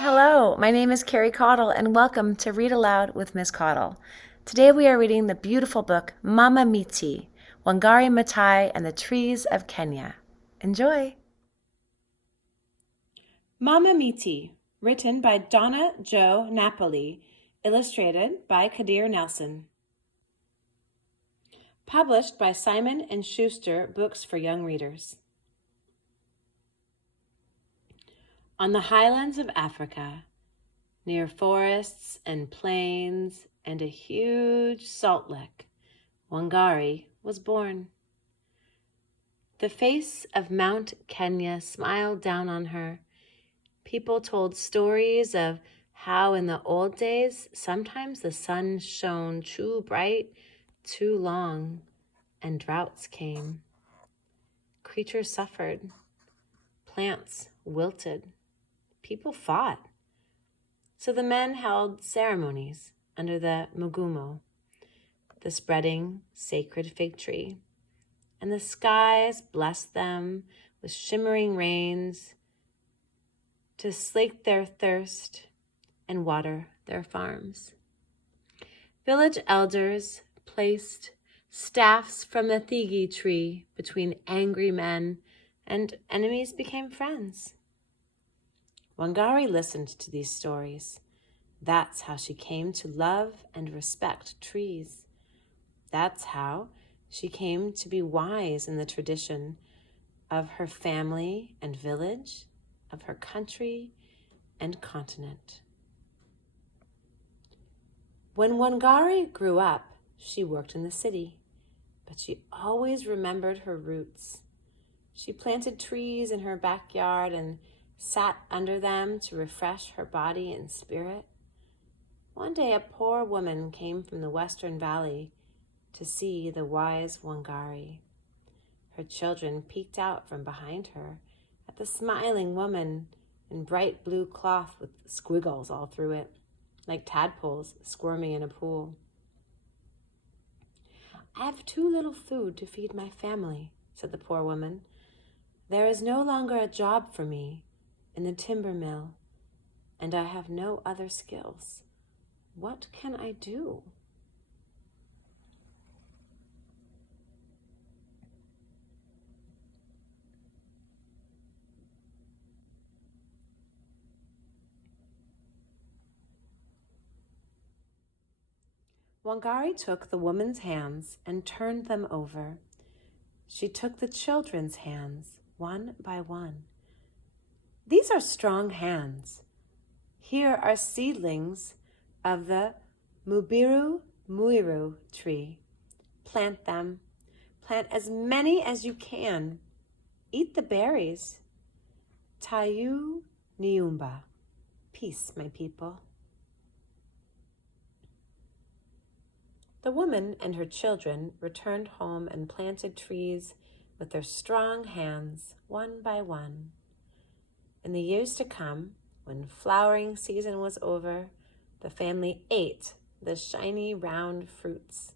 Hello, my name is Carrie Caudle, and welcome to Read Aloud with Miss Caudle. Today we are reading the beautiful book Mama Miti, Wangari Maathai and the Trees of Kenya. Enjoy! Mama Miti, written by Donna Napoli, illustrated by Kadir Nelson. Published by Simon & Schuster Books for Young Readers. On the highlands of Africa, near forests and plains and a huge salt lick, Wangari was born. The face of Mount Kenya smiled down on her. People told stories of how in the old days sometimes the sun shone too bright, too long, and droughts came. Creatures suffered. Plants wilted. People fought. So the men held ceremonies under the mugumo, the spreading sacred fig tree, and the skies blessed them with shimmering rains to slake their thirst and water their farms. Village elders placed staffs from the thigi tree between angry men, and enemies became friends. Wangari listened to these stories. That's how she came to love and respect trees. That's how she came to be wise in the tradition of her family and village, of her country and continent. When Wangari grew up, she worked in the city, but she always remembered her roots. She planted trees in her backyard and sat under them to refresh her body and spirit. One day, a poor woman came from the Western Valley to see the wise Wangari. Her children peeked out from behind her at the smiling woman in bright blue cloth with squiggles all through it, like tadpoles squirming in a pool. "I have too little food to feed my family," said the poor woman. "There is no longer a job for me in the timber mill, and I have no other skills. What can I do?" Wangari took the woman's hands and turned them over. She took the children's hands, one by one. "These are strong hands. Here are seedlings of the Mubiru Muiru tree. Plant them. Plant as many as you can. Eat the berries. Tayu Niumba. Peace, my people." The woman and her children returned home and planted trees with their strong hands, one by one. In the years to come, when flowering season was over, the family ate the shiny round fruits.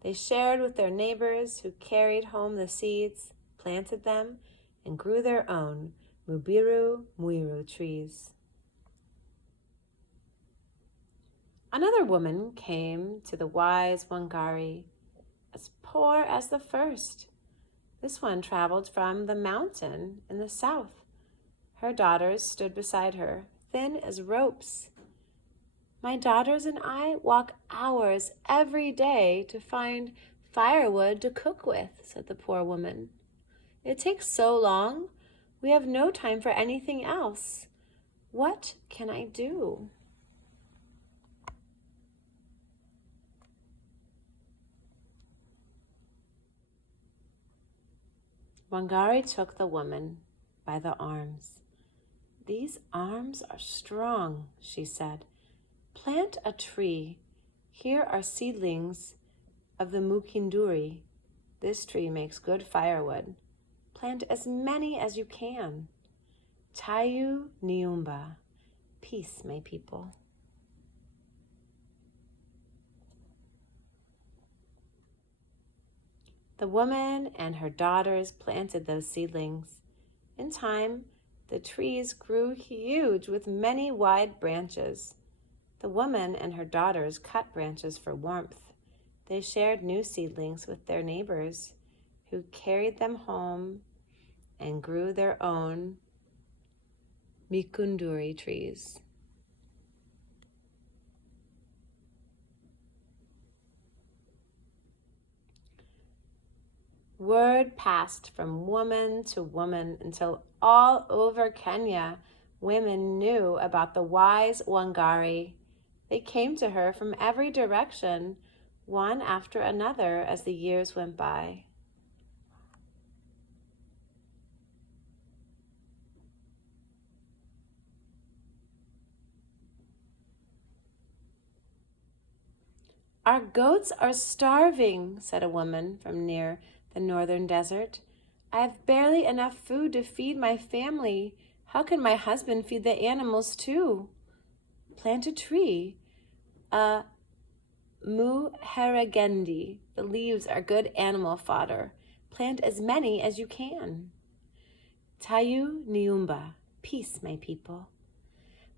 They shared with their neighbors who carried home the seeds, planted them, and grew their own Mubiru Muiru trees. Another woman came to the wise Wangari, as poor as the first. This one traveled from the mountain in the south. Her daughters stood beside her, thin as ropes. "My daughters and I walk hours every day to find firewood to cook with," said the poor woman. "It takes so long. We have no time for anything else. What can I do?" Wangari took the woman by the arms. "These arms are strong," she said. "Plant a tree. Here are seedlings of the mukinduri. This tree makes good firewood. Plant as many as you can. Tayu Niumba. Peace, my people." The woman and her daughters planted those seedlings. In time, The trees grew huge with many wide branches. The woman and her daughters cut branches for warmth. They shared new seedlings with their neighbors, who carried them home and grew their own mikunduri trees. Word passed from woman to woman until all over Kenya, women knew about the wise Wangari. They came to her from every direction, one after another, as the years went by. Our goats are starving, said a woman from near the northern desert. I have barely enough food to feed my family. How can my husband feed the animals too? Plant a tree, a muheregendi. The leaves are good animal fodder. Plant as many as you can. Tayu Niumba, peace, my people.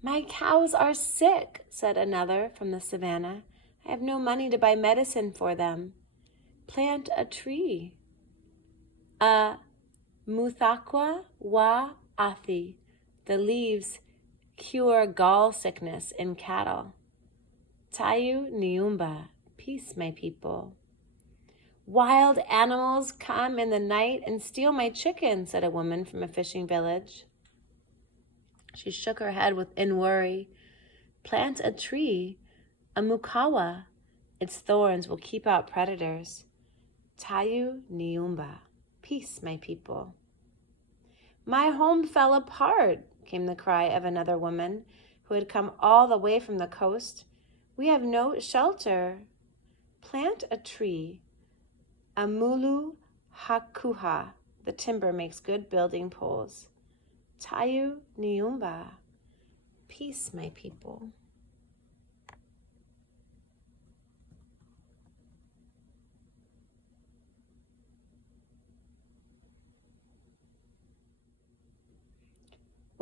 My cows are sick, said another from the savannah. I have no money to buy medicine for them. Plant a tree. A muthakwa wa athi. The leaves cure gall sickness in cattle. Tayu Niumba, peace, my people. Wild animals come in the night and steal my chicken, said a woman from a fishing village. She shook her head in worry. Plant a tree, a mukawa. Its thorns will keep out predators. Tayu Niumba, peace, my people. My home fell apart, came the cry of another woman who had come all the way from the coast. We have no shelter. Plant a tree, a mulu hakuha. The timber makes good building poles. Tayu Niumba, peace, my people.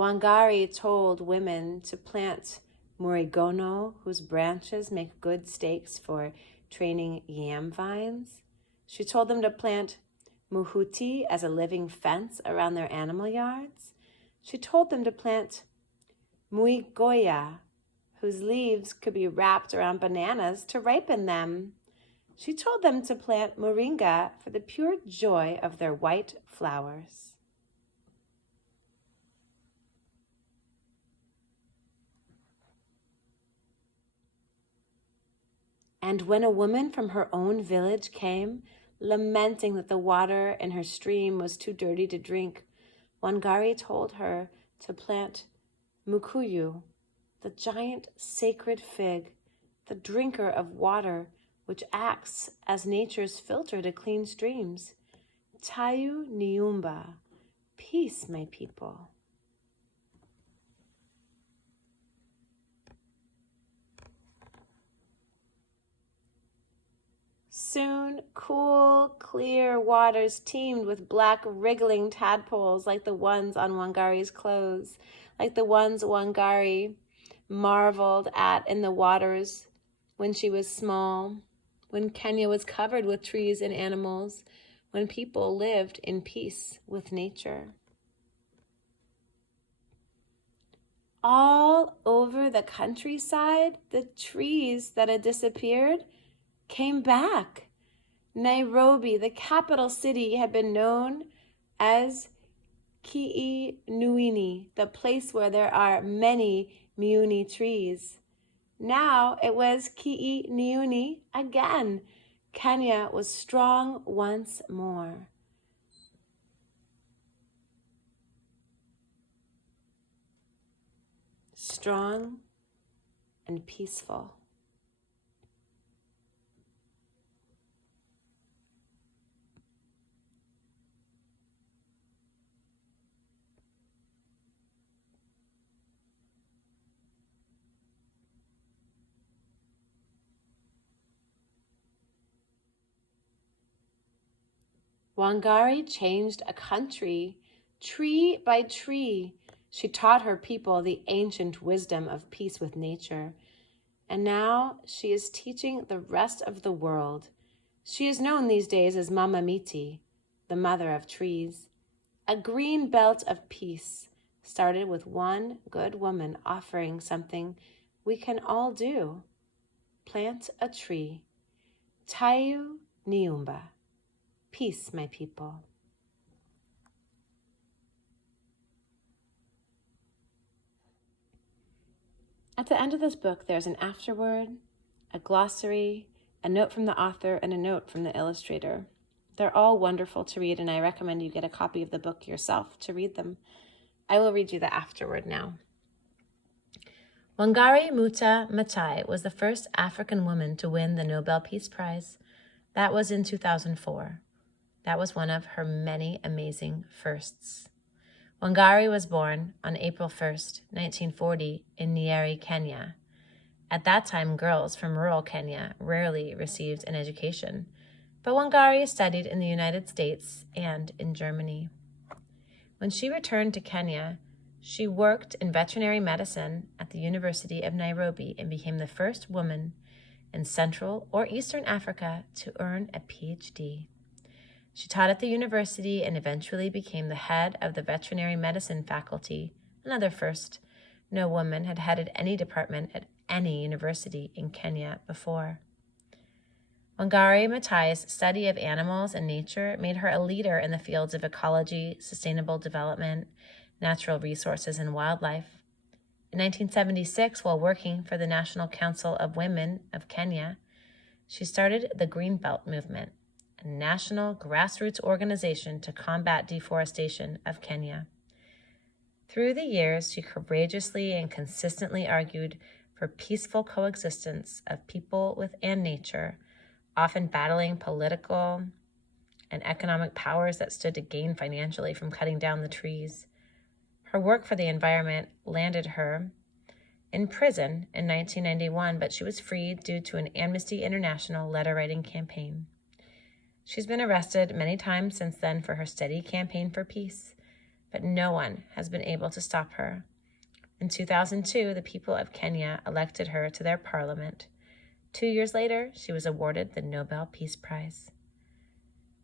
Wangari told women to plant murigono, whose branches make good stakes for training yam vines. She told them to plant muhuti as a living fence around their animal yards. She told them to plant muigoya, whose leaves could be wrapped around bananas to ripen them. She told them to plant moringa for the pure joy of their white flowers. And when a woman from her own village came, lamenting that the water in her stream was too dirty to drink, Wangari told her to plant mukuyu, the giant sacred fig, the drinker of water, which acts as nature's filter to clean streams. Tayu Niumba, peace, my people. Soon, cool, clear waters teemed with black, wriggling tadpoles like the ones on Wangari's clothes, like the ones Wangari marveled at in the waters when she was small, when Kenya was covered with trees and animals, when people lived in peace with nature. All over the countryside, the trees that had disappeared came back. Nairobi, the capital city, had been known as Ki'inuini, the place where there are many miuni trees. Now it was Ki'inuini again. Kenya was strong once more. Strong and peaceful. Wangari changed a country, tree by tree. She taught her people the ancient wisdom of peace with nature. And now she is teaching the rest of the world. She is known these days as Mama Miti, the mother of trees. A green belt of peace started with one good woman offering something we can all do. Plant a tree. Tayu Niumba. Peace, my people. At the end of this book, there's an afterword, a glossary, a note from the author, and a note from the illustrator. They're all wonderful to read, and I recommend you get a copy of the book yourself to read them. I will read you the afterword now. Wangari Maathai was the first African woman to win the Nobel Peace Prize. That was in 2004. That was one of her many amazing firsts. Wangari was born on April 1st, 1940, in Nyeri, Kenya. At that time, girls from rural Kenya rarely received an education, but Wangari studied in the United States and in Germany. When she returned to Kenya, she worked in veterinary medicine at the University of Nairobi and became the first woman in Central or Eastern Africa to earn a PhD. She taught at the university and eventually became the head of the veterinary medicine faculty, another first. No woman had headed any department at any university in Kenya before. Wangari Maathai's study of animals and nature made her a leader in the fields of ecology, sustainable development, natural resources, and wildlife. In 1976, while working for the National Council of Women of Kenya, she started the Green Belt Movement, a national grassroots organization to combat deforestation of Kenya. Through the years, she courageously and consistently argued for peaceful coexistence of people with and nature, often battling political and economic powers that stood to gain financially from cutting down the trees. Her work for the environment landed her in prison in 1991, but she was freed due to an Amnesty International letter-writing campaign. She's been arrested many times since then for her steady campaign for peace, but no one has been able to stop her. In 2002, the people of Kenya elected her to their parliament. 2 years later, she was awarded the Nobel Peace Prize.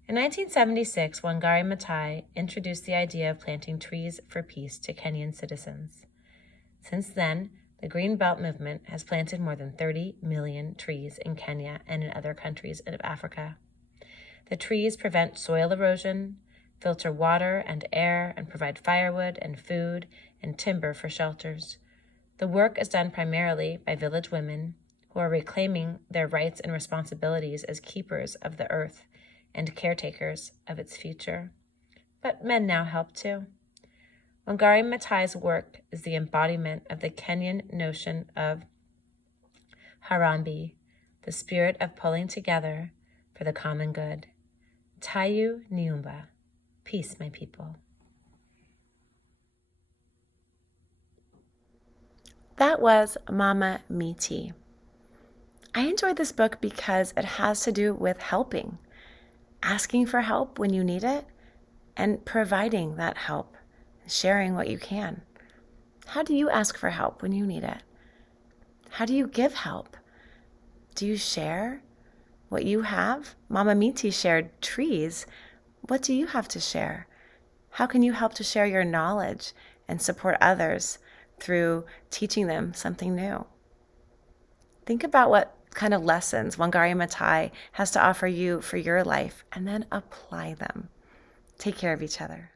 In 1976, Wangari Maathai introduced the idea of planting trees for peace to Kenyan citizens. Since then, the Green Belt Movement has planted more than 30 million trees in Kenya and in other countries of Africa. The trees prevent soil erosion, filter water and air, and provide firewood and food and timber for shelters. The work is done primarily by village women who are reclaiming their rights and responsibilities as keepers of the earth and caretakers of its future. But men now help too. Wangari Maathai's work is the embodiment of the Kenyan notion of Harambee, the spirit of pulling together for the common good. Tayu Niumba. Peace, my people. That was Mama Miti. I enjoyed this book because it has to do with helping, asking for help when you need it, and providing that help, sharing what you can. How do you ask for help when you need it? How do you give help? Do you share what you have? Mama Miti shared trees. What do you have to share? How can you help to share your knowledge and support others through teaching them something new? Think about what kind of lessons Wangari Maathai has to offer you for your life, and then apply them. Take care of each other.